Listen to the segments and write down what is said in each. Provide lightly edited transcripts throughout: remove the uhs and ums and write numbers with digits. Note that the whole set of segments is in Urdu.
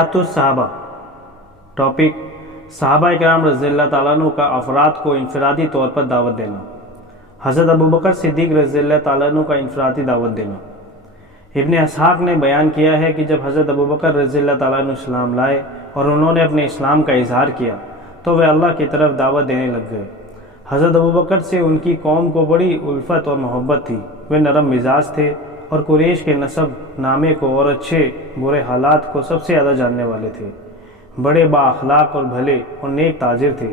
حیات الصحابہ۔ ٹاپک: صحابہ کرام رضی اللہ تعالیٰ عنہ کا افراد کو انفرادی طور پر دعوت دینا۔ حضرت ابوبکر صدیق رضی اللہ تعالیٰ عنہ کا انفرادی دعوت دینا۔ ابن اسحاق نے بیان کیا ہے کہ جب حضرت ابوبکر رضی اللہ تعالیٰ عنہ اسلام لائے اور انہوں نے اپنے اسلام کا اظہار کیا تو وہ اللہ کی طرف دعوت دینے لگ گئے۔ حضرت ابوبکر سے ان کی قوم کو بڑی الفت اور محبت تھی۔ وہ نرم مزاج تھے اور قریش کے نسب نامے کو اور اچھے برے حالات کو سب سے زیادہ جاننے والے تھے۔ بڑے با اخلاق اور بھلے اور نیک تاجر تھے۔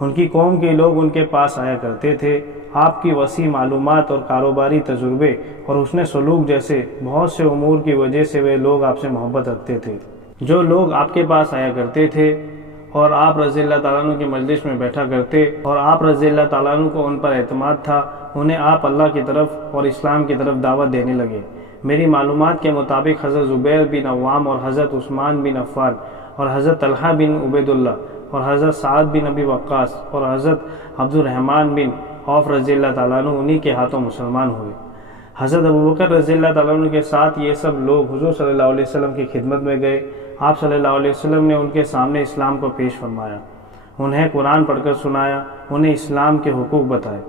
ان کی قوم کے لوگ ان کے پاس آیا کرتے تھے۔ آپ کی وسیع معلومات اور کاروباری تجربے اور حسن سلوک جیسے بہت سے امور کی وجہ سے وہ لوگ آپ سے محبت رکھتے تھے۔ جو لوگ آپ کے پاس آیا کرتے تھے اور آپ رضی اللہ تعالیٰ عنہ کی مجلس میں بیٹھا کرتے اور آپ رضی اللہ تعالیٰ عنہ کو ان پر اعتماد تھا، انہیں آپ اللہ کی طرف اور اسلام کی طرف دعوت دینے لگے۔ میری معلومات کے مطابق حضرت زبیر بن عوام اور حضرت عثمان بن عفان اور حضرت طلحہ بن عبید اللہ اور حضرت سعد بن ابی وقاص اور حضرت عبد الرحمن بن عوف رضی اللہ تعالیٰ عنہ انہی کے ہاتھوں مسلمان ہوئے۔ حضرت ابوبکر رضی اللہ تعالیٰ عنہ کے ساتھ یہ سب لوگ حضور صلی اللہ علیہ وسلم کی خدمت میں گئے۔ آپ صلی اللہ علیہ وسلم نے ان کے سامنے اسلام کو پیش فرمایا، انہیں قرآن پڑھ کر سنایا، انہیں اسلام کے حقوق بتائے۔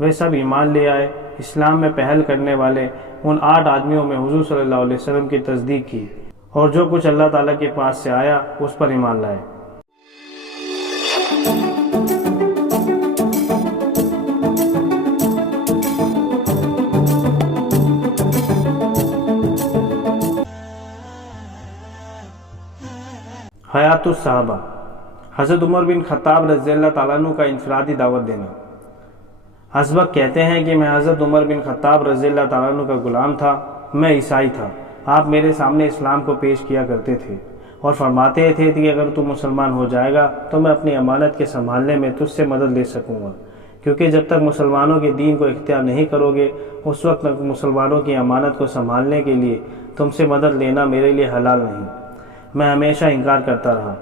وہ سب ایمان لے آئے۔ اسلام میں پہل کرنے والے ان 8 آدمیوں میں حضور صلی اللہ علیہ وسلم کی تصدیق کی اور جو کچھ اللہ تعالیٰ کے پاس سے آیا اس پر ایمان لائے۔ حیات الصحابہ۔ حضرت عمر بن خطاب رضی اللہ تعالیٰ عنہ کا انفرادی دعوت دینا۔ ازبق کہتے ہیں کہ میں حضرت عمر بن خطاب رضی اللہ تعالیٰ عنہ کا غلام تھا۔ میں عیسائی تھا۔ آپ میرے سامنے اسلام کو پیش کیا کرتے تھے اور فرماتے تھے کہ اگر تو مسلمان ہو جائے گا تو میں اپنی امانت کے سنبھالنے میں تجھ سے مدد لے سکوں گا، کیونکہ جب تک مسلمانوں کے دین کو اختیار نہیں کرو گے اس وقت تک مسلمانوں کی امانت کو سنبھالنے کے لیے تم سے مدد لینا میرے لیے حلال نہیں۔ میں ہمیشہ انکار کرتا رہا۔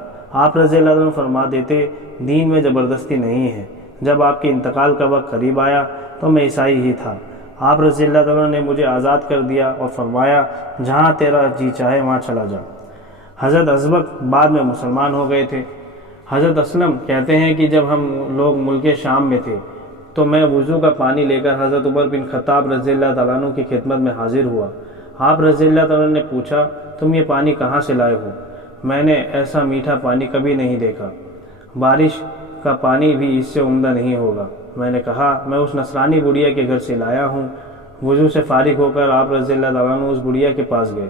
آپ رضی اللہ عنہ فرما دیتے، دین میں زبردستی نہیں ہے۔ جب آپ کے انتقال کا وقت قریب آیا تو میں عیسائی ہی تھا۔ آپ رضی اللہ عنہ نے مجھے آزاد کر دیا اور فرمایا جہاں تیرا جی چاہے وہاں چلا جا۔ حضرت ازبق بعد میں مسلمان ہو گئے تھے۔ حضرت اسلم کہتے ہیں کہ جب ہم لوگ ملک شام میں تھے تو میں وضو کا پانی لے کر حضرت عمر بن خطاب رضی اللہ تعالیٰ عنہ کی خدمت میں حاضر ہوا۔ آپ رضی اللہ تعالیٰ عنہ نے پوچھا تم یہ پانی کہاں سے لائے ہو؟ میں نے ایسا میٹھا پانی کبھی نہیں دیکھا، بارش کا پانی بھی اس سے عمدہ نہیں ہوگا۔ میں نے کہا میں اس نصرانی بڑھیا کے گھر سے لایا ہوں۔ وضو سے فارغ ہو کر آپ رضی اللہ تعالیٰ عنہ اس بڑھیا کے پاس گئے،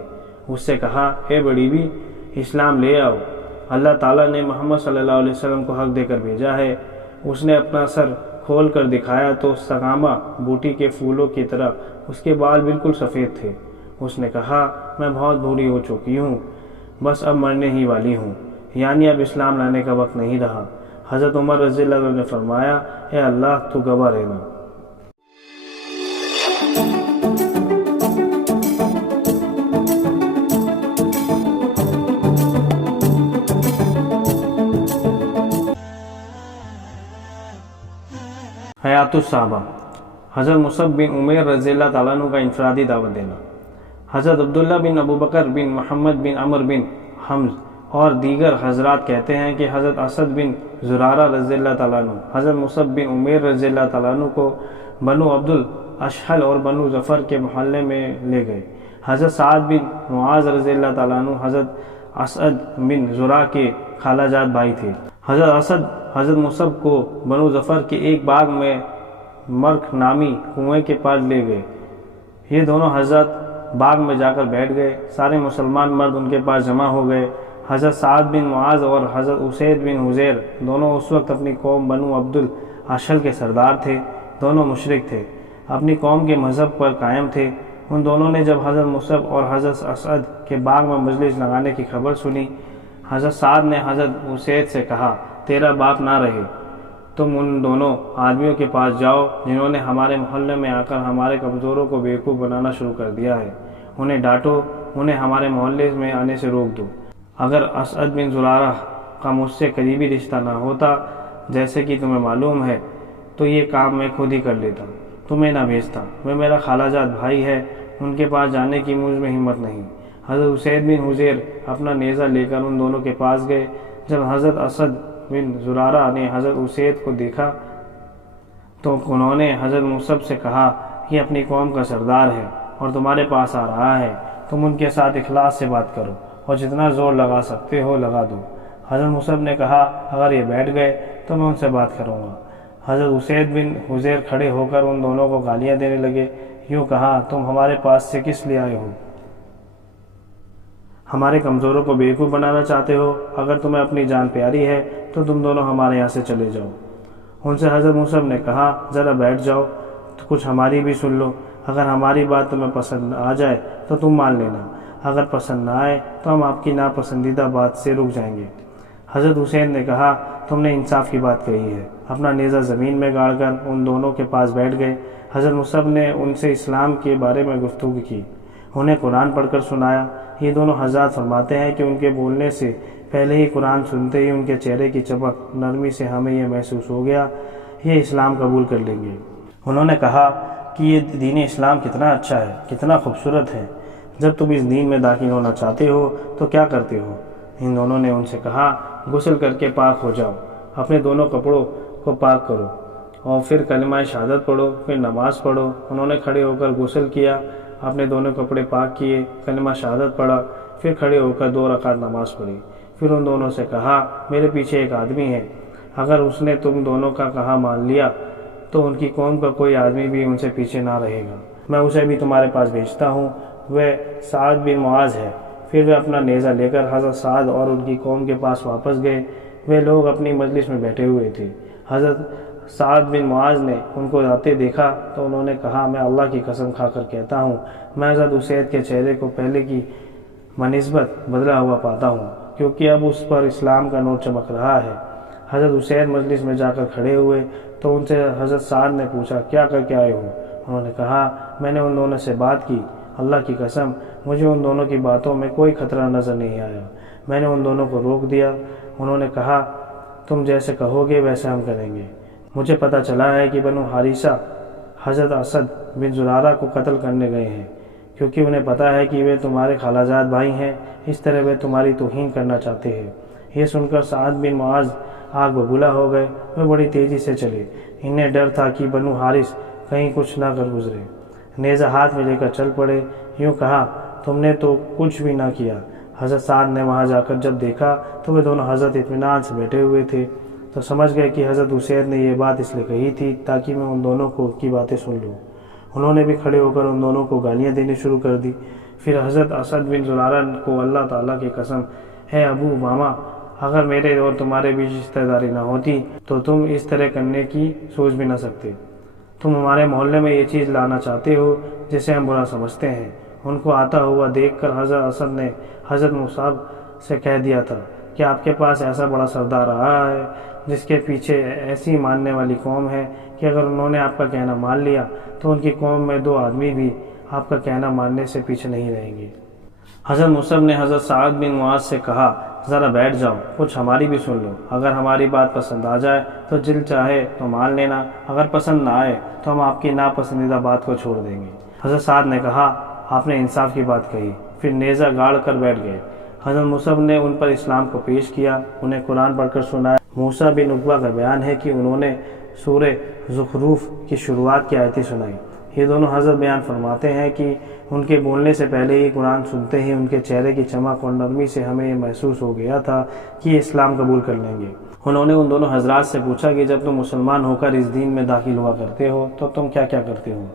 اس سے کہا اے بڑی بھی اسلام لے آؤ، اللہ تعالیٰ نے محمد صلی اللہ علیہ وسلم کو حق دے کر بھیجا ہے۔ اس نے اپنا سر کھول کر دکھایا تو سگامہ بوٹی کے پھولوں کی طرح اس کے بال بالکل سفید تھے۔ اس نے کہا میں بہت بوڑھی ہو چکی ہوں، بس اب مرنے ہی والی ہوں، یعنی اب اسلام لانے کا وقت نہیں رہا۔ حضرت عمر رضی اللہ عنہ نے فرمایا اے اللہ تو گواہ رہنا۔ حیات الصحابہ۔ حضرت مصعب بن عمیر رضی اللہ تعالیٰ عنہ کا انفرادی دعوت دینا۔ حضرت عبداللہ بن ابوبکر بن محمد بن عمر بن حمز اور دیگر حضرات کہتے ہیں کہ حضرت اسد بن زرارہ رضی اللہ تعالیٰ عنہ حضرت مصعب بن عمیر رضی اللہ تعالیٰ عنہ کو بنو عبد الاشحل اور بنو ظفر کے محلے میں لے گئے۔ حضرت سعد بن معاذ رضی اللہ تعالیٰ عنہ حضرت اسد بن زرارہ کے خالہ جات بھائی تھے۔ حضرت اسد حضرت مصعب کو بنو ظفر کے ایک باغ میں مرخ نامی کنویں کے پاس لے گئے۔ یہ دونوں حضرت باغ میں جا کر بیٹھ گئے۔ سارے مسلمان مرد ان کے پاس جمع ہو گئے۔ حضرت سعد بن معاذ اور حضرت اسید بن حضیر دونوں اس وقت اپنی قوم بنو عبد الاشحل کے سردار تھے۔ دونوں مشرک تھے، اپنی قوم کے مذہب پر قائم تھے۔ ان دونوں نے جب حضرت مصعب اور حضرت اسد کے باغ میں مجلس لگانے کی خبر سنی، حضرت سعد نے حضرت اسید سے کہا تیرا باپ نہ رہے، تم ان دونوں آدمیوں کے پاس جاؤ جنہوں نے ہمارے محلے میں آ کر ہمارے کمزوروں کو بیوقوف بنانا شروع کر دیا ہے، انہیں ڈانٹو، انہیں ہمارے محلے میں آنے سے روک دو۔ اگر اسد بن زرارہ کا مجھ سے قریبی رشتہ نہ ہوتا جیسے کہ تمہیں معلوم ہے تو یہ کام میں خود ہی کر لیتا، تمہیں نہ بھیجتا۔ وہ میرا خالہ جات بھائی ہے، ان کے پاس جانے کی مجھ میں ہمت نہیں۔ حضرت اسید بن حضیر اپنا نیزہ لے کر ان دونوں کے پاس گئے۔ جب حضرت اسد بن زرارہ نے حضرت اسید کو دیکھا تو انہوں نے حضرت مصعب سے کہا کہ اپنی قوم کا سردار ہے اور تمہارے پاس آ رہا ہے، تم ان کے ساتھ اخلاص سے بات کرو اور جتنا زور لگا سکتے ہو لگا دو۔ حضرت مصعب نے کہا اگر یہ بیٹھ گئے تو میں ان سے بات کروں گا۔ حضرت اسید بن حضیر کھڑے ہو کر ان دونوں کو گالیاں دینے لگے، یوں کہا تم ہمارے پاس سے کس لیے آئے ہو؟ ہمارے کمزوروں کو بیوقوف بنانا چاہتے ہو؟ اگر تمہیں اپنی جان پیاری ہے تو تم دونوں ہمارے یہاں سے چلے جاؤ۔ ان سے حضرت مصعب نے کہا ذرا بیٹھ جاؤ تو کچھ ہماری بھی سن لو، اگر ہماری بات تمہیں پسند آ جائے تو تم مان لینا، اگر پسند نہ آئے تو ہم آپ کی ناپسندیدہ بات سے رک جائیں گے۔ حضرت حسین نے کہا تم نے انصاف کی بات کہی ہے۔ اپنا نیزہ زمین میں گاڑ کر ان دونوں کے پاس بیٹھ گئے۔ حضرت مصعب نے ان سے اسلام کے بارے میں گفتگو کی، انہیں قرآن پڑھ کر سنایا۔ یہ دونوں حضرات فرماتے ہیں کہ ان کے بولنے سے پہلے ہی قرآن سنتے ہی ان کے چہرے کی چمک نرمی سے ہمیں یہ محسوس ہو گیا یہ اسلام قبول کر لیں گے۔ انہوں نے کہا کہ یہ دین اسلام کتنا اچھا ہے، کتنا خوبصورت ہے، جب تم اس دین میں داخل ہونا چاہتے ہو تو کیا کرتے ہو؟ ان دونوں نے ان سے کہا غسل کر کے پاک ہو جاؤ، اپنے دونوں کپڑوں کو پاک کرو اور پھر کلمہ شہادت پڑھو، پھر نماز پڑھو۔ انہوں نے کھڑے ہو کر غسل کیا، اپنے دونوں کپڑے پاک کیے، کلمہ شہادت پڑھا، پھر کھڑے ہو کر 2 رکعت نماز پڑھی۔ پھر ان دونوں سے کہا میرے پیچھے ایک آدمی ہے، اگر اس نے تم دونوں کا کہا مان لیا تو ان کی قوم کا کوئی آدمی بھی ان سے پیچھے نہ رہے گا، میں اسے بھی تمہارے پاس بھیجتا ہوں، وہ سعد بن معاذ ہے۔ پھر وہ اپنا نیزہ لے کر حضرت سعد اور ان کی قوم کے پاس واپس گئے۔ وہ لوگ اپنی مجلس میں بیٹھے ہوئے تھے۔ حضرت سعد بن معاذ نے ان کو آتے دیکھا تو انہوں نے کہا میں اللہ کی قسم کھا کر کہتا ہوں میں حضرت اسید کے چہرے کو پہلے کی بنسبت بدلا ہوا پاتا ہوں، کیونکہ اب اس پر اسلام کا نور چمک رہا ہے۔ حضرت اسید مجلس میں جا کر کھڑے ہوئے تو ان سے حضرت سعد نے پوچھا کیا کر کے آئے ہو؟ انہوں نے کہا میں نے ان دونوں سے بات کی، اللہ کی قسم مجھے ان دونوں کی باتوں میں کوئی خطرہ نظر نہیں آیا، میں نے ان دونوں کو روک دیا۔ انہوں نے کہا تم جیسے کہو گے ویسے ہم کریں گے۔ مجھے پتہ چلا ہے کہ بنو حارثہ حضرت اسد بن زرارہ کو قتل کرنے گئے ہیں، کیونکہ انہیں پتہ ہے کہ وہ تمہارے خالہ جات بھائی ہیں، اس طرح وہ تمہاری توہین کرنا چاہتے ہیں۔ یہ سن کر سعد بن معاذ آگ ببولا ہو گئے، وہ بڑی تیزی سے چلے، انہیں ڈر تھا کہ بنو حارث کہیں کچھ نہ کر گزرے۔ نیزہ ہاتھ میں لے کر چل پڑے، یوں کہا تم نے تو کچھ بھی نہ کیا۔ حضرت سعد نے وہاں جا کر جب دیکھا تو وہ دونوں حضرت اطمینان سے بیٹھے ہوئے تھے، تو سمجھ گئے کہ حضرت اسید نے یہ بات اس لیے کہی تھی تاکہ میں ان دونوں کی باتیں سن لوں۔ انہوں نے بھی کھڑے ہو کر ان دونوں کو گالیاں دینی شروع کر دی۔ پھر حضرت اسد بن زرارہ کو اللہ تعالیٰ کی قسم ہے ابو امامہ اگر میرے اور تمہارے بیچ رشتہ داری نہ ہوتی تو تم اس طرح کرنے کی سوچ بھی نہ سکتے۔ تم ہمارے محلے میں یہ چیز لانا چاہتے ہو جسے ہم برا سمجھتے ہیں۔ ان کو آتا ہوا دیکھ کر حضرت اسد نے حضرت مصعب سے کہہ دیا تھا کہ آپ کے پاس ایسا بڑا سردار رہا ہے جس کے پیچھے ایسی ماننے والی قوم ہے کہ اگر انہوں نے آپ کا کہنا مان لیا تو ان کی قوم میں 2 آدمی بھی آپ کا کہنا ماننے سے پیچھے نہیں رہیں گے۔ حضرت مصعب نے حضرت سعد بن معاذ سے کہا ذرا بیٹھ جاؤ، کچھ ہماری بھی سن لو، اگر ہماری بات پسند آ جائے تو دل چاہے تو مان لینا، اگر پسند نہ آئے تو ہم آپ کی ناپسندیدہ بات کو چھوڑ دیں گے۔ حضرت سعد نے کہا آپ نے انصاف کی بات کہی، پھر نیزہ گاڑ کر بیٹھ گئے۔ حضرت مصعب نے ان پر اسلام کو پیش کیا، انہیں قرآن پڑھ کر سنایا۔ موسیٰ بن عقبہ کا بیان ہے کہ انہوں نے سورہ زخرف کی شروعات کی آیتیں سنائی۔ یہ دونوں حضرت بیان فرماتے ہیں کہ ان کے بولنے سے پہلے ہی قرآن سنتے ہی ان کے چہرے کی چمک اور نرمی سے ہمیں یہ محسوس ہو گیا تھا کہ یہ اسلام قبول کر لیں گے۔ انہوں نے ان دونوں حضرات سے پوچھا کہ جب تم مسلمان ہو کر اس دین میں داخل ہوا کرتے ہو تو تم کیا کیا کرتے ہو؟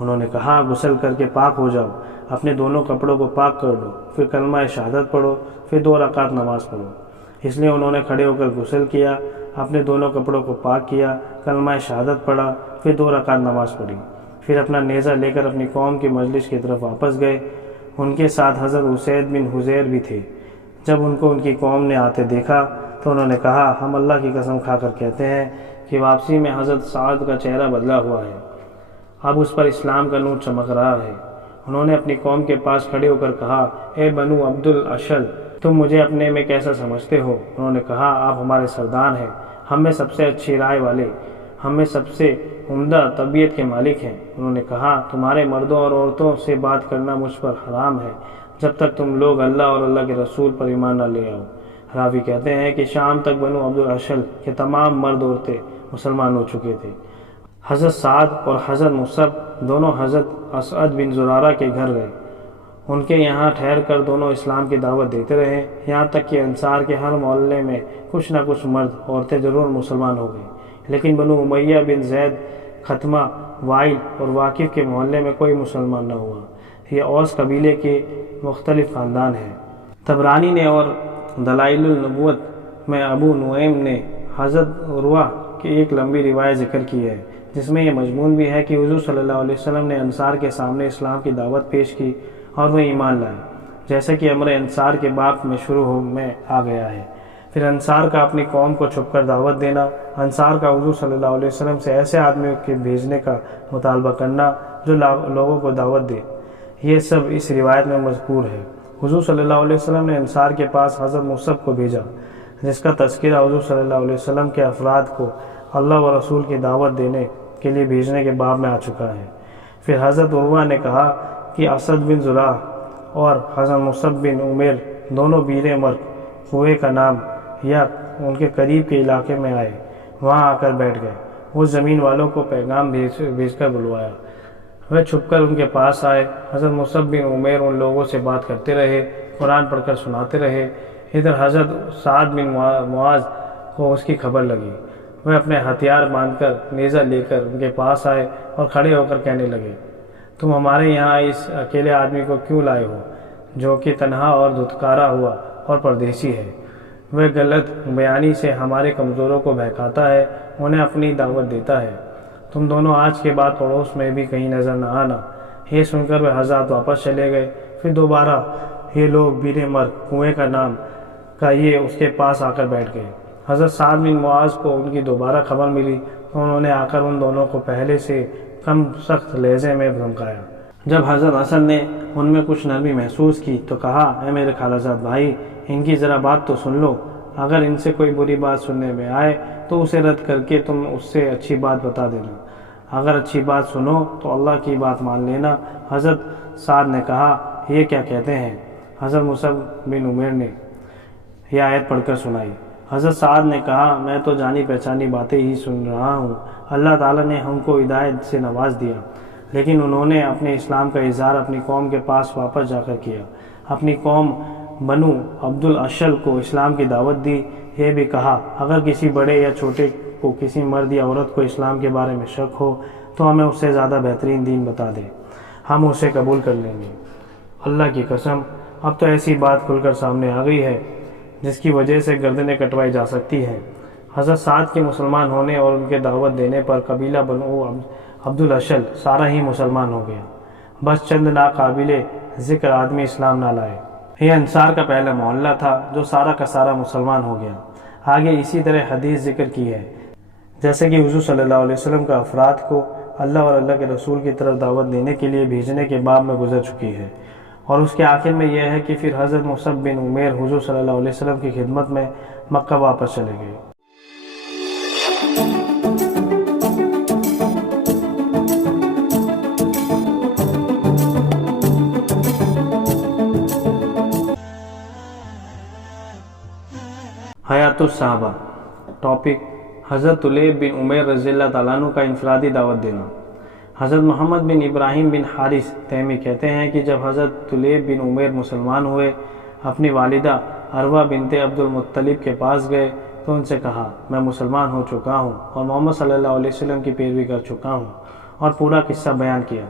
انہوں نے کہا غسل کر کے پاک ہو جاؤ، اپنے دونوں کپڑوں کو پاک کر لو، پھر کلمہ شہادت پڑھو، پھر 2 رکعت نماز پڑھو۔ اس لیے انہوں نے کھڑے ہو کر غسل کیا، اپنے دونوں کپڑوں کو پاک کیا، کلمہ شہادت پڑھا، پھر 2 رکعت نماز پڑھی، پھر اپنا نیزہ لے کر اپنی قوم کی مجلس کی طرف واپس گئے۔ ان کے ساتھ حضرت اسید بن حضیر بھی تھے۔ جب ان کو ان کی قوم نے آتے دیکھا تو انہوں نے کہا ہم اللہ کی قسم کھا کر کہتے ہیں کہ واپسی میں حضرت سعد کا چہرہ بدلا ہوا ہے، اب اس پر اسلام کا نور چمک رہا ہے۔ انہوں نے اپنی قوم کے پاس کھڑے ہو کر کہا اے بنو عبد الاشل، تم مجھے اپنے میں کیسا سمجھتے ہو؟ انہوں نے کہا آپ ہمارے سردار ہیں، ہم میں سب سے اچھی رائے والے، ہم میں سب سے عمدہ طبیعت کے مالک ہیں۔ انہوں نے کہا تمہارے مردوں اور عورتوں سے بات کرنا مجھ پر حرام ہے، جب تک تم لوگ اللہ اور اللہ کے رسول پر ایمان نہ لے آؤ۔ راوی کہتے ہیں کہ شام تک بنو عبد الاشل کے تمام مرد عورتیں مسلمان ہو چکے تھے۔ حضرت سعد اور حضرت مصعب دونوں حضرت اسعد بن زرارہ کے گھر گئے۔ ان کے یہاں ٹھہر کر دونوں اسلام کی دعوت دیتے رہے، یہاں تک کہ انصار کے ہر محلے میں کچھ نہ کچھ مرد عورتیں ضرور مسلمان ہو گئیں، لیکن بنو امیہ بن زید، ختمہ، وائل اور واقف کے محلے میں کوئی مسلمان نہ ہوا۔ یہ اوس قبیلے کے مختلف خاندان ہیں۔ طبرانی نے اور دلائل النبوت میں ابو نعیم نے حضرت عروہ کی ایک لمبی روایت ذکر کی ہے، جس میں یہ مضمون بھی ہے کہ حضور صلی اللہ علیہ وسلم نے انصار کے سامنے اسلام کی دعوت پیش کی اور وہ ایمان لائے، جیسے کہ امر انصار کے باب میں شروع میں آ گیا ہے۔ پھر انصار کا اپنی قوم کو چھپ کر دعوت دینا، انصار کا حضور صلی اللہ علیہ وسلم سے ایسے آدمی کے بھیجنے کا مطالبہ کرنا جو لوگوں کو دعوت دے، یہ سب اس روایت میں مذکور ہے۔ حضور صلی اللہ علیہ وسلم نے انصار کے پاس حضرت مصعب کو بھیجا، جس کا تذکرہ حضور صلی اللہ علیہ وسلم کے افراد کو اللہ و رسول کی دعوت دینے کے لیے بھیجنے کے باب میں آ چکا ہے۔ پھر حضرت عروہ نے کہا کہ اسد بن زرع اور حضرت مصعب بن عمیر دونوں بیر مرگ کنویں کا نام یا ان کے قریب کے علاقے میں آئے، وہاں آ کر بیٹھ گئے۔ وہ زمین والوں کو پیغام بھیج کر بلوایا، وہ چھپ کر ان کے پاس آئے۔ حضرت مصعب بن عمیر ان لوگوں سے بات کرتے رہے، قرآن پڑھ کر سناتے رہے۔ ادھر حضرت سعد بن معاذ کو اس کی خبر لگی، وہ اپنے ہتھیار باندھ کر نیزہ لے کر ان کے پاس آئے اور کھڑے ہو کر کہنے لگے، تم ہمارے یہاں اس اکیلے آدمی کو کیوں لائے ہو جو کہ تنہا اور دھتکارا ہوا اور پردیسی ہے؟ وہ غلط بیانی سے ہمارے کمزوروں کو بہکاتا ہے، انہیں اپنی دعوت دیتا ہے۔ تم دونوں آج کے بعد پڑوس میں بھی کہیں نظر نہ آنا۔ یہ سن کر وہ حضرات واپس چلے گئے۔ پھر دوبارہ یہ لوگ بیر مرگ کنویں کا نام کا یہ اس کے پاس آ کر بیٹھ گئے۔ حضرت سعد بن معاذ کو ان کی دوبارہ خبر ملی تو انہوں نے آ کر ان دونوں کو پہلے سے کم سخت لہجے میں دھمکایا۔ جب حضرت حسن نے ان میں کچھ نرمی محسوس کی تو کہا، اے میرے خالہ زاد بھائی، ان کی ذرا بات تو سن لو۔ اگر ان سے کوئی بری بات سننے میں آئے تو اسے رد کر کے تم اس سے اچھی بات بتا دینا، اگر اچھی بات سنو تو اللہ کی بات مان لینا۔ حضرت سعد نے کہا، یہ کیا کہتے ہیں؟ حضرت مصعب بن عمیر نے یہ آیت پڑھ کر سنائی۔ حضرت سعد نے کہا، میں تو جانی پہچانی باتیں ہی سن رہا ہوں، اللہ تعالیٰ نے ہم کو ہدایت سے نواز دیا، لیکن انہوں نے اپنے اسلام کا اظہار اپنی قوم کے پاس واپس جا کر کیا، اپنی قوم بنو عبد الاشل کو اسلام کی دعوت دی۔ یہ بھی کہا، اگر کسی بڑے یا چھوٹے کو کسی مرد یا عورت کو اسلام کے بارے میں شک ہو تو ہمیں اس سے زیادہ بہترین دین بتا دے، ہم اسے قبول کر لیں گے۔ اللہ کی قسم، اب تو ایسی بات کھل کر سامنے آ گئی ہے جس کی وجہ سے گردنیں کٹوائی جا سکتی ہیں۔ حضرت سعد کے مسلمان ہونے اور ان کے دعوت دینے پر قبیلہ بنو عبد الاشل سارا ہی مسلمان ہو گیا، بس چند ناقابل ذکر آدمی اسلام نہ لائے۔ یہ انصار کا پہلا محلہ تھا جو سارا کا سارا مسلمان ہو گیا۔ آگے اسی طرح حدیث ذکر کی ہے، جیسے کہ حضور صلی اللہ علیہ وسلم کا افراد کو اللہ اور اللہ کے رسول کی طرف دعوت دینے کے لیے بھیجنے کے باب میں گزر چکی ہے، اور اس کے آخر میں یہ ہے کہ پھر حضرت مصعب بن عمیر حضور صلی اللہ علیہ وسلم کی خدمت میں مکہ واپس چلے گئے۔ حیات الصحابہ۔ ٹاپک: حضرت طلیب بن عمیر رضی اللہ تعالیٰ عنہ کا انفرادی دعوت دینا۔ حضرت محمد بن ابراہیم بن حارث تیمی کہتے ہیں کہ جب حضرت طلیب بن عمیر مسلمان ہوئے، اپنی والدہ عروہ بنت عبد المطلب کے پاس گئے تو ان سے کہا، میں مسلمان ہو چکا ہوں اور محمد صلی اللہ علیہ وسلم کی پیروی کر چکا ہوں، اور پورا قصہ بیان کیا۔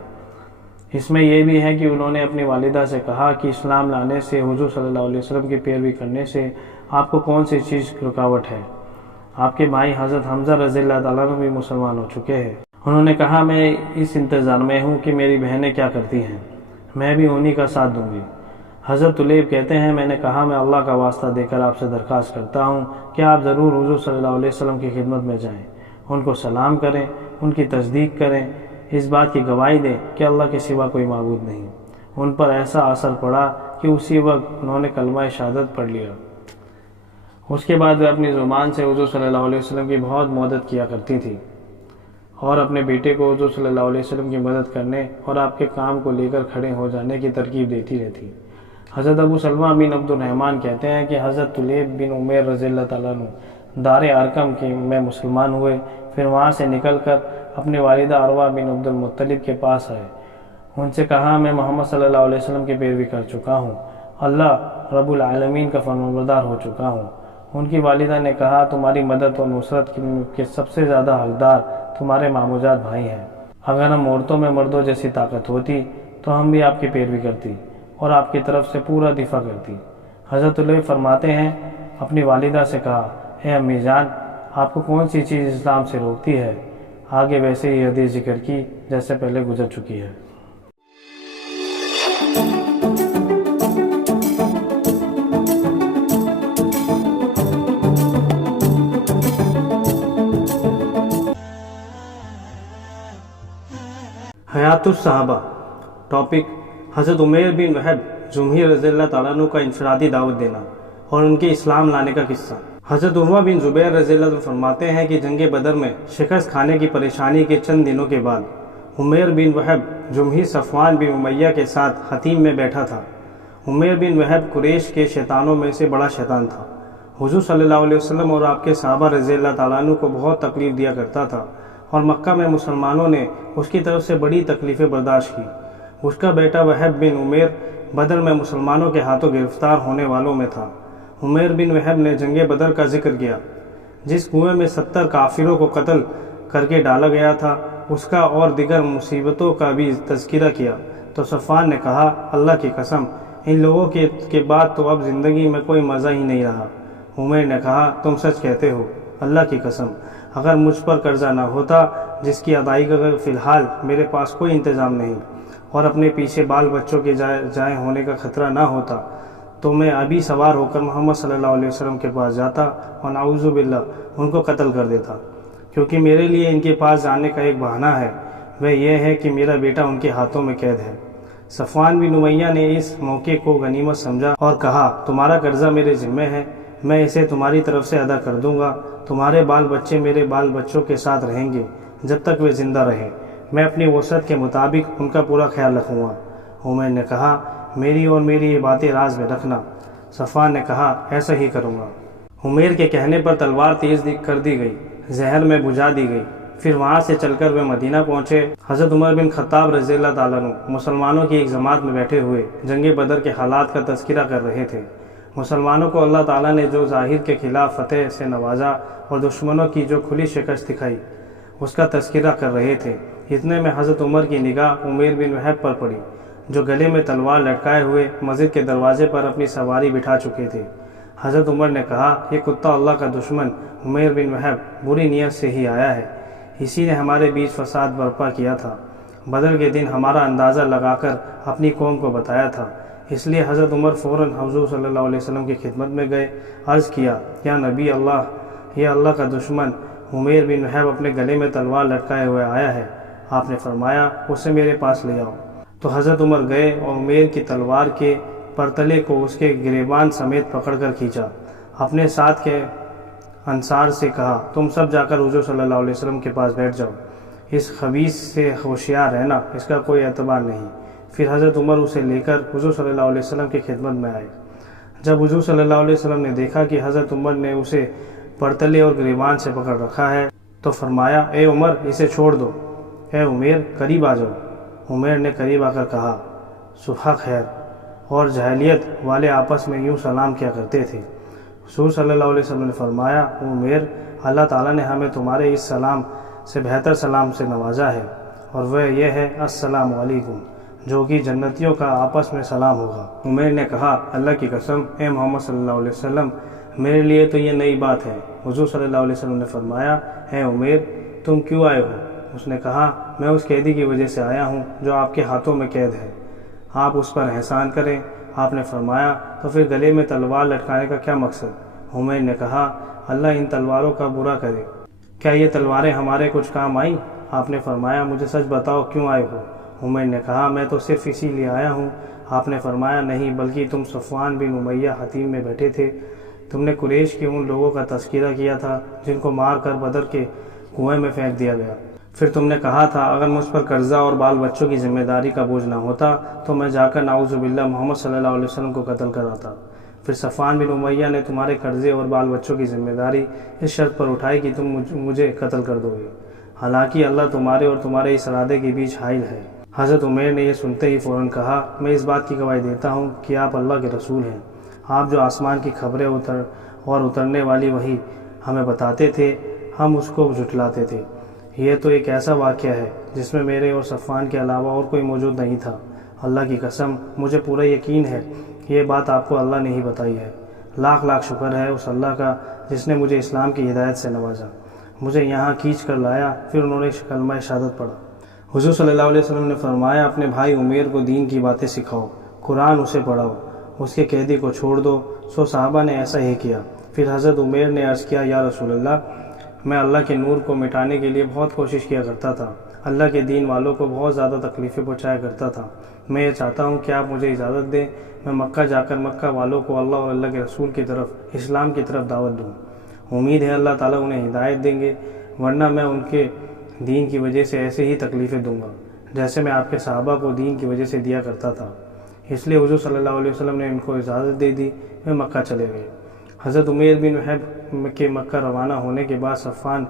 اس میں یہ بھی ہے کہ انہوں نے اپنی والدہ سے کہا کہ اسلام لانے سے، حضور صلی اللہ علیہ وسلم کی پیروی کرنے سے آپ کو کون سی چیز رکاوٹ ہے؟ آپ کے بھائی حضرت حمزہ رضی اللہ تعالیٰ عنہ بھی مسلمان ہو چکے ہیں۔ انہوں نے کہا، میں اس انتظار میں ہوں کہ میری بہنیں کیا کرتی ہیں، میں بھی انہی کا ساتھ دوں گی۔ حضرت طلیب کہتے ہیں، میں نے کہا، میں اللہ کا واسطہ دے کر آپ سے درخواست کرتا ہوں کہ آپ ضرور حضور صلی اللہ علیہ وسلم کی خدمت میں جائیں، ان کو سلام کریں، ان کی تصدیق کریں، اس بات کی گواہی دیں کہ اللہ کے سوا کوئی معبود نہیں۔ ان پر ایسا اثر پڑا کہ اسی وقت انہوں نے کلمہ شہادت پڑھ لیا۔ اس کے بعد وہ اپنی زبان سے حضور صلی اللہ علیہ وسلم کی بہت مدد کیا کرتی تھی، اور اپنے بیٹے کو حضور صلی اللہ علیہ وسلم کی مدد کرنے اور آپ کے کام کو لے کر کھڑے ہو جانے کی ترغیب دیتی رہتی۔ حضرت ابو سلمہ بن عبد الرحمن کہتے ہیں کہ حضرت طلیب بن عمیر رضی اللہ تعالیٰ عنہ دار ارقم کی میں مسلمان ہوئے، پھر وہاں سے نکل کر اپنی والدہ عروہ بن عبد المطلب کے پاس آئے۔ ان سے کہا میں محمد صلی اللہ علیہ وسلم کی پیروی کر چکا ہوں، اللہ رب العالمین کا فرمانبردار ہو چکا ہوں۔ ان کی والدہ نے کہا تمہاری مدد اور نصرت کے سب سے زیادہ حقدار تمہارے ماموزاد بھائی ہیں، اگر ہم عورتوں میں مردوں جیسی طاقت ہوتی تو ہم بھی آپ کی پیروی کرتی اور آپ کی طرف سے پورا دفاع کرتی۔ حضرت علیہ فرماتے ہیں اپنی والدہ سے کہا اے امی جان، آپ کو کون سی چیز اسلام سے روکتی ہے؟ آگے ویسے ہی حدیث ذکر کی جیسے پہلے گزر چکی ہے۔ حیات الصحابہ ٹاپک حضرت عمیر بن وہب جمحی رضی اللہ تعالیٰ عنہ کا انفرادی دعوت دینا اور ان کے اسلام لانے کا قصہ۔ حضرت عروہ بن زبیر رضی اللہ عنہ فرماتے ہیں کہ جنگ بدر میں شکست کھانے کی پریشانی کے چند دنوں کے بعد عمیر بن وہب جمحی صفوان بن امیہ کے ساتھ حطیم میں بیٹھا تھا۔ عمیر بن وہب قریش کے شیطانوں میں سے بڑا شیطان تھا۔ حضور صلی اللہ علیہ وسلم اور آپ کے صحابہ رضی اللہ تعالیٰ عنہ کو بہت تکلیف دیا کرتا تھا اور مکہ میں مسلمانوں نے اس کی طرف سے بڑی تکلیفیں برداشت کی۔ اس کا بیٹا وہب بن عمیر بدر میں مسلمانوں کے ہاتھوں گرفتار ہونے والوں میں تھا۔ عمیر بن وہب نے جنگ بدر کا ذکر کیا جس کنویں میں 70 کافروں کو قتل کر کے ڈالا گیا تھا، اس کا اور دیگر مصیبتوں کا بھی تذکرہ کیا تو صفوان نے کہا اللہ کی قسم ان لوگوں کے بعد تو اب زندگی میں کوئی مزہ ہی نہیں رہا۔ عمیر نے کہا تم سچ کہتے ہو، اللہ کی قسم اگر مجھ پر قرضہ نہ ہوتا جس کی ادائیگی کا فی الحال میرے پاس کوئی انتظام نہیں اور اپنے پیچھے بال بچوں کے جائے ہونے کا خطرہ نہ ہوتا تو میں ابھی سوار ہو کر محمد صلی اللہ علیہ وسلم کے پاس جاتا اور نعوذ باللہ ان کو قتل کر دیتا، کیونکہ میرے لیے ان کے پاس جانے کا ایک بہانہ ہے، وہ یہ ہے کہ میرا بیٹا ان کے ہاتھوں میں قید ہے۔ صفوان بن امیہ نے اس موقع کو غنیمت سمجھا اور کہا تمہارا قرضہ میرے ذمہ ہے، میں اسے تمہاری طرف سے ادا کر دوں گا، تمہارے بال بچے میرے بال بچوں کے ساتھ رہیں گے جب تک وہ زندہ رہیں، میں اپنی وسعت کے مطابق ان کا پورا خیال رکھوں گا۔ عمیر نے کہا میری اور میری یہ باتیں راز میں رکھنا۔ صفوان نے کہا ایسا ہی کروں گا۔ عمیر کے کہنے پر تلوار تیز کر دی گئی، زہر میں بجھا دی گئی، پھر وہاں سے چل کر وہ مدینہ پہنچے۔ حضرت عمر بن خطاب رضی اللہ تعالیٰ عنہ مسلمانوں کی ایک جماعت میں بیٹھے ہوئے جنگ بدر کے حالات کا تذکرہ کر رہے تھے۔ مسلمانوں کو اللہ تعالیٰ نے جو ظاہر کے خلاف فتح سے نوازا اور دشمنوں کی جو کھلی شکست دکھائی اس کا تذکرہ کر رہے تھے۔ اتنے میں حضرت عمر کی نگاہ عمیر بن وہب پر پڑی جو گلے میں تلوار لٹکائے ہوئے مسجد کے دروازے پر اپنی سواری بٹھا چکے تھے۔ حضرت عمر نے کہا یہ کتا اللہ کا دشمن عمیر بن وہب بری نیت سے ہی آیا ہے، اسی نے ہمارے بیچ فساد برپا کیا تھا، بدر کے دن ہمارا اندازہ لگا کر اپنی قوم کو بتایا تھا۔ اس لیے حضرت عمر فوراً حضور صلی اللہ علیہ وسلم کی خدمت میں گئے، عرض کیا یا نبی اللہ، یہ اللہ کا دشمن عمیر بن وہب اپنے گلے میں تلوار لٹکائے ہوئے آیا ہے۔ آپ نے فرمایا اسے میرے پاس لے آؤ۔ تو حضرت عمر گئے اور عمیر کی تلوار کے پرتلے کو اس کے گریبان سمیت پکڑ کر کھینچا۔ اپنے ساتھ کے انصار سے کہا تم سب جا کر حضور صلی اللہ علیہ وسلم کے پاس بیٹھ جاؤ، اس خبیث سے ہوشیار رہنا، اس کا کوئی اعتبار نہیں۔ پھر حضرت عمر اسے لے کر حضور صلی اللہ علیہ وسلم کی خدمت میں آئے۔ جب حضور صلی اللہ علیہ وسلم نے دیکھا کہ حضرت عمر نے اسے پرتلے اور گریبان سے پکڑ رکھا ہے تو فرمایا اے عمر اسے چھوڑ دو، اے عمیر قریب آ جاؤ۔ عمیر نے قریب آ کر کہا صبح خیر، اور جاہلیت والے آپس میں یوں سلام کیا کرتے تھے۔ حضور صلی اللہ علیہ وسلم نے فرمایا عمیر اللہ تعالیٰ نے ہمیں تمہارے اس سلام سے بہتر سلام سے نوازا ہے، اور وہ یہ ہے السلام علیکم، جو کہ جنتیوں کا آپس میں سلام ہوگا۔ عمیر نے کہا اللہ کی قسم اے محمد صلی اللہ علیہ وسلم میرے لیے تو یہ نئی بات ہے۔ حضور صلی اللہ علیہ وسلم نے فرمایا اے عمیر تم کیوں آئے ہو؟ اس نے کہا میں اس قیدی کی وجہ سے آیا ہوں جو آپ کے ہاتھوں میں قید ہے، آپ اس پر احسان کریں۔ آپ نے فرمایا تو پھر گلے میں تلوار لٹکانے کا کیا مقصد؟ عمیر نے کہا اللہ ان تلواروں کا برا کرے، کیا یہ تلواریں ہمارے کچھ کام آئیں؟ آپ نے فرمایا مجھے سچ بتاؤ کیوں آئے ہو؟ عمیر نے کہا میں تو صرف اسی لیے آیا ہوں۔ آپ نے فرمایا نہیں، بلکہ تم صفوان بن امیہ حطیم میں بیٹھے تھے، تم نے قریش کے ان لوگوں کا تذکرہ کیا تھا جن کو مار کر بدر کے کنویں میں پھینک دیا گیا۔ پھر تم نے کہا تھا اگر مجھ پر قرضہ اور بال بچوں کی ذمہ داری کا بوجھ نہ ہوتا تو میں جا کر نعوذ باللہ محمد صلی اللہ علیہ وسلم کو قتل کراتا۔ پھر صفوان بن امیہ نے تمہارے قرضے اور بال بچوں کی ذمہ داری اس شرط پر اٹھائی کہ تم مجھے قتل کر دو گے، حالانکہ اللہ تمہارے اور تمہارے اس ارادے کے بیچ حائل ہے۔ حضرت عمیر نے یہ سنتے ہی فوراً کہا، میں اس بات کی گواہی دیتا ہوں کہ آپ اللہ کے رسول ہیں۔ آپ جو آسمان کی خبریں اور اترنے والی وحی ہمیں بتاتے تھے، ہم اس کو جھٹلاتے تھے۔ یہ تو ایک ایسا واقعہ ہے جس میں میرے اور صفوان کے علاوہ اور کوئی موجود نہیں تھا۔ اللہ کی قسم مجھے پورا یقین ہے یہ بات آپ کو اللہ نے ہی بتائی ہے۔ لاکھ لاکھ شکر ہے اس اللہ کا جس نے مجھے اسلام کی ہدایت سے نوازا، مجھے یہاں کھینچ کر لایا۔ پھر انہوں نے کلمہ شہادت پڑھا۔ حضور صلی اللہ علیہ وسلم نے فرمایا، اپنے بھائی عمیر کو دین کی باتیں سکھاؤ، قرآن اسے پڑھاؤ، اس کے قیدی کو چھوڑ دو۔ سو صحابہ نے ایسا ہی کیا۔ پھر حضرت عمیر نے عرض کیا، یا رسول اللہ، میں اللہ کے نور کو مٹانے کے لیے بہت کوشش کیا کرتا تھا، اللہ کے دین والوں کو بہت زیادہ تکلیفیں پہنچایا کرتا تھا۔ میں یہ چاہتا ہوں کہ آپ مجھے اجازت دیں میں مکہ جا کر مکہ والوں کو اللہ اور اللہ کے رسول کی طرف، اسلام کی طرف دعوت دوں۔ امید ہے اللہ تعالیٰ انہیں ہدایت دیں گے، ورنہ میں ان کے دین کی وجہ سے ایسے ہی تکلیفیں دوں گا جیسے میں آپ کے صحابہ کو دین کی وجہ سے دیا کرتا تھا۔ اس لیے حضور صلی اللہ علیہ وسلم نے ان کو اجازت دے دی، وہ مکہ چلے گئے۔ حضرت عمیر بن وہب کے مکہ روانہ ہونے کے بعد صفوان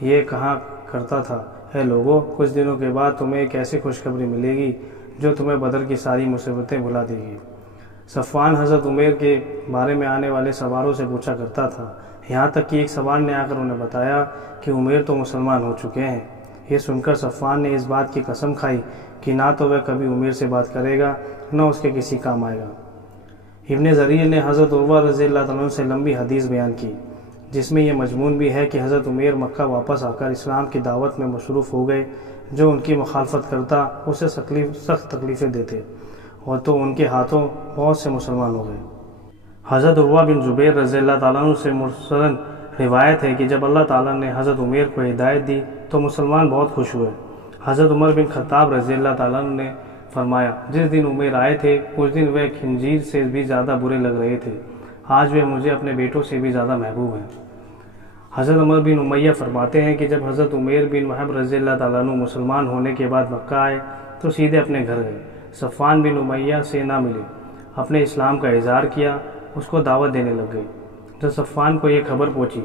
یہ کہا کرتا تھا، اے لوگو، کچھ دنوں کے بعد تمہیں ایک ایسی خوشخبری ملے گی جو تمہیں بدر کی ساری مصیبتیں بھلا دے گی۔ صفوان حضرت عمیر کے بارے میں آنے والے سواروں سے پوچھا کرتا تھا، یہاں تک کہ ایک سوار نے آ کر انہیں بتایا کہ عمیر تو مسلمان ہو چکے ہیں۔ یہ سن کر صفوان نے اس بات کی قسم کھائی کہ نہ تو وہ کبھی عمیر سے بات کرے گا نہ اس کے کسی کام آئے گا۔ ابن زریر نے حضرت عروہ رضی اللہ تعالیٰ عنہ سے لمبی حدیث بیان کی جس میں یہ مضمون بھی ہے کہ حضرت عمیر مکہ واپس آ کر اسلام کی دعوت میں مصروف ہو گئے۔ جو ان کی مخالفت کرتا اسے سخت تکلیفیں دیتے اور تو ان کے ہاتھوں بہت سے مسلمان ہو گئے۔ حضرت عروہ بن زبیر رضی اللہ تعالیٰ عنہ سے مرسل روایت ہے کہ جب اللہ تعالیٰ نے حضرت عمیر کو ہدایت دی تو مسلمان بہت خوش ہوئے۔ حضرت عمر بن خطاب رضی اللہ تعالیٰ عنہ نے فرمایا، جس دن عمیر آئے تھے اس دن وہ خنزیر سے بھی زیادہ برے لگ رہے تھے، آج وہ مجھے اپنے بیٹوں سے بھی زیادہ محبوب ہیں۔ حضرت عمر بن امیہ فرماتے ہیں کہ جب حضرت عمیر بن وہب رضی اللہ تعالیٰ عنہ مسلمان ہونے کے بعد مکہ آئے تو سیدھے اپنے گھر گئے، صفوان بن امیہ سے نہ ملے، اپنے اسلام کا اظہار کیا، اس کو دعوت دینے لگ گئے۔ جب صفوان کو یہ خبر پہنچی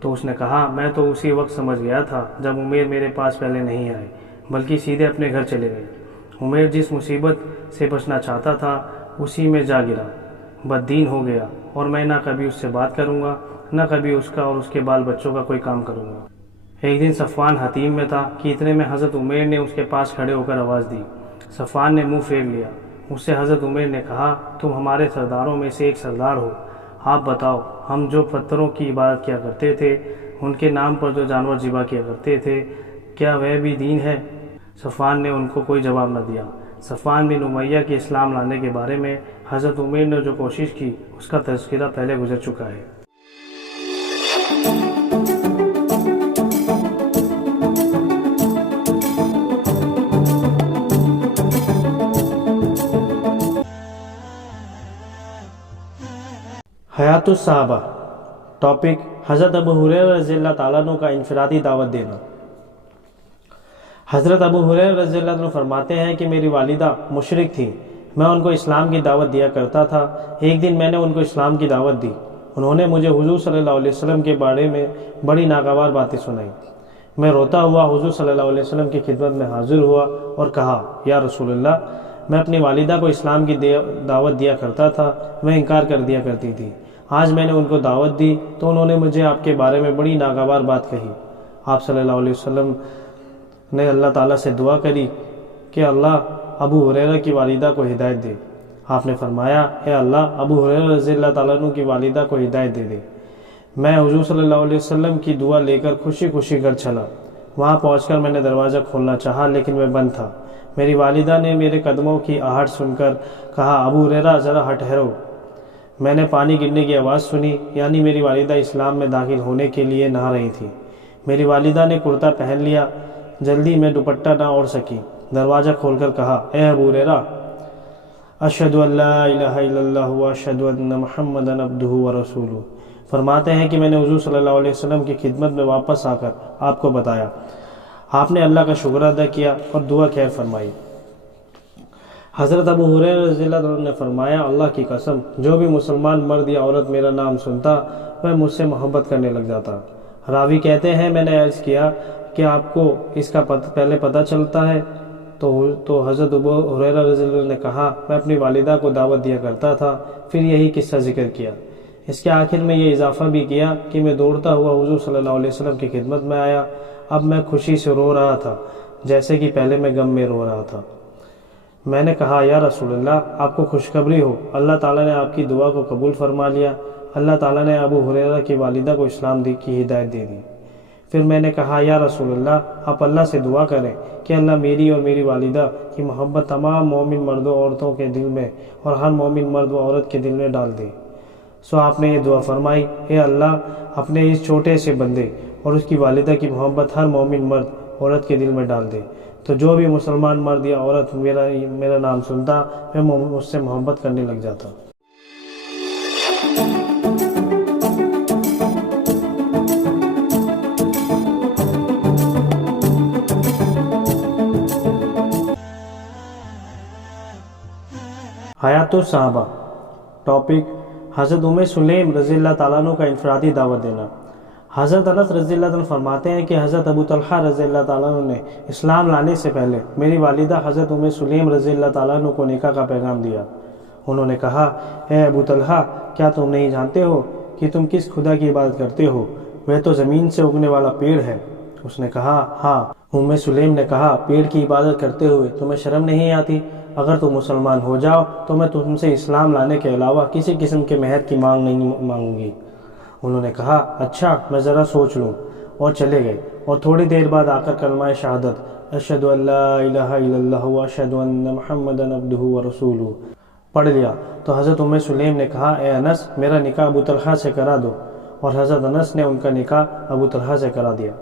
تو اس نے کہا، میں تو اسی وقت سمجھ گیا تھا جب عمیر میرے پاس پہلے نہیں آئے بلکہ سیدھے اپنے گھر چلے گئے۔ عمیر جس مصیبت سے بچنا چاہتا تھا اسی میں جا گرا، بددین ہو گیا، اور میں نہ کبھی اس سے بات کروں گا نہ کبھی اس کا اور اس کے بال بچوں کا کوئی کام کروں گا۔ ایک دن صفوان حتیم میں تھا کہ اتنے میں حضرت عمیر نے اس کے پاس کھڑے ہو کر آواز دی۔ صفوان نے منہ پھیر لیا۔ اس سے حضرت عمیر نے کہا، تم ہمارے سرداروں میں سے ایک سردار ہو، آپ بتاؤ، ہم جو پتھروں کی عبادت کیا کرتے تھے، ان کے نام پر جو جانور ذبح کیا کرتے تھے، کیا وہ بھی دین ہے؟ صفوان نے ان کو کوئی جواب نہ دیا۔ صفوان بن امیہ کے اسلام لانے کے بارے میں حضرت عمیر نے جو کوشش کی اس کا تذکرہ پہلے گزر چکا ہے۔ حیات الصحابہ۔ ٹاپک: حضرت ابو ہریرہ رضی اللہ تعالیٰ عنہ کا انفرادی دعوت دینا۔ حضرت ابو ہریرہ رضی اللہ عنہ فرماتے ہیں کہ میری والدہ مشرک تھی، میں ان کو اسلام کی دعوت دیا کرتا تھا۔ ایک دن میں نے ان کو اسلام کی دعوت دی، انہوں نے مجھے حضور صلی اللہ علیہ وسلم کے بارے میں بڑی ناگوار باتیں سنائیں۔ میں روتا ہوا حضور صلی اللہ علیہ وسلم کی خدمت میں حاضر ہوا اور کہا، یا رسول اللہ، میں اپنی والدہ کو اسلام کی دعوت دیا کرتا تھا، وہ انکار کر دیا کرتی تھی۔ آج میں نے ان کو دعوت دی تو انہوں نے مجھے آپ کے بارے میں بڑی ناگوار بات کہی۔ آپ صلی اللہ علیہ وسلم نے اللہ تعالیٰ سے دعا کری کہ اللہ ابو ہریرہ کی والدہ کو ہدایت دے۔ آپ نے فرمایا، اے اللہ، ابو ہریرہ رضی اللہ تعالیٰ عنہ کی والدہ کو ہدایت دے دے۔ میں حضور صلی اللہ علیہ وسلم کی دعا لے کر خوشی خوشی گھر چلا۔ وہاں پہنچ کر میں نے دروازہ کھولنا چاہا لیکن وہ بند تھا۔ میری والدہ نے میرے قدموں کی آہٹ سن کر کہا، ابو ہریرہ ذرا ٹھہرو۔ میں نے پانی گرنے کی آواز سنی، یعنی میری والدہ اسلام میں داخل ہونے کے لیے نہا رہی تھی۔ میری والدہ نے کرتا پہن لیا، جلدی میں دوپٹہ نہ اوڑھ سکی۔ دروازہ کھول کر کہا، اے ابو ہریرہ، اشہد ان لا الہ الا اللہ واشہد ان محمدا عبدہ ورسولہ۔ فرماتے ہیں کہ میں نے حضور صلی اللہ علیہ وسلم کی خدمت میں واپس آ کر آپ کو بتایا۔ آپ نے اللہ کا شکر ادا کیا اور دعا خیر فرمائی۔ حضرت ابو ہریرہ رضی اللہ عنہ نے فرمایا، اللہ کی قسم جو بھی مسلمان مرد یا عورت میرا نام سنتا وہ مجھ سے محبت کرنے لگ جاتا۔ راوی کہتے ہیں میں نے عرض کیا کہ آپ کو اس کا پہلے پتہ چلتا ہے؟ تو حضرت ابو ہریرہ رضی اللہ عنہ نے کہا میں اپنی والدہ کو دعوت دیا کرتا تھا، پھر یہی قصہ ذکر کیا۔ اس کے آخر میں یہ اضافہ بھی کیا کہ میں دوڑتا ہوا حضور صلی اللہ علیہ وسلم کی خدمت میں آیا، اب میں خوشی سے رو رہا تھا جیسے کہ پہلے میں غم میں رو رہا تھا۔ میں نے کہا یا رسول اللہ آپ کو خوشخبری ہو، اللہ تعالیٰ نے آپ کی دعا کو قبول فرما لیا، اللہ تعالیٰ نے ابو ہریرہ کی والدہ کو اسلام کی ہدایت دے دی۔ پھر میں نے کہا یا رسول اللہ آپ اللہ سے دعا کریں کہ اللہ میری اور میری والدہ کی محبت تمام مومن مرد و عورتوں کے دل میں اور ہر مومن مرد و عورت کے دل میں ڈال دے۔ سو آپ نے یہ دعا فرمائی، اے اللہ اپنے اس چھوٹے سے بندے اور اس کی والدہ کی محبت ہر مومن مرد عورت کے دل میں ڈال دے، تو جو بھی مسلمان مرد یا عورت میرا نام سنتا میں مجھ سے محبت کرنے لگ جاتا۔ حیات الصحابہ۔ ٹاپک حضرت ام سلیم رضی اللہ تعالیٰ عنہ کا انفرادی دعوت دینا۔ حضرت انس رضی اللہ عنہ فرماتے ہیں کہ حضرت ابو طلحہ رضی اللہ تعالیٰ عنہ نے اسلام لانے سے پہلے میری والدہ حضرت ام سلیم رضی اللہ تعالیٰ عنہ کو نکاح کا پیغام دیا۔ انہوں نے کہا اے ابو طلحہ کیا تم نہیں جانتے ہو کہ تم کس خدا کی عبادت کرتے ہو؟ وہ تو زمین سے اگنے والا پیڑ ہے۔ اس نے کہا ہاں۔ ام سلیم نے کہا پیڑ کی عبادت کرتے ہوئے تمہیں شرم نہیں آتی؟ اگر تم مسلمان ہو جاؤ تو میں تم سے اسلام لانے کے علاوہ کسی قسم کے مہر کی مانگ نہیں مانگوں گی۔ انہوں نے کہا اچھا میں ذرا سوچ لوں، اور چلے گئے اور تھوڑی دیر بعد آ کر کلمہ شہادت اشہد ان لا الہ الا اللہ واشہد ان محمدا عبدہ ورسولہ پڑھ لیا تو حضرت ام سلیم نے کہا اے انس میرا نکاح ابو طلحہ سے کرا دو، اور حضرت انس نے ان کا نکاح ابو طلحہ سے کرا دیا۔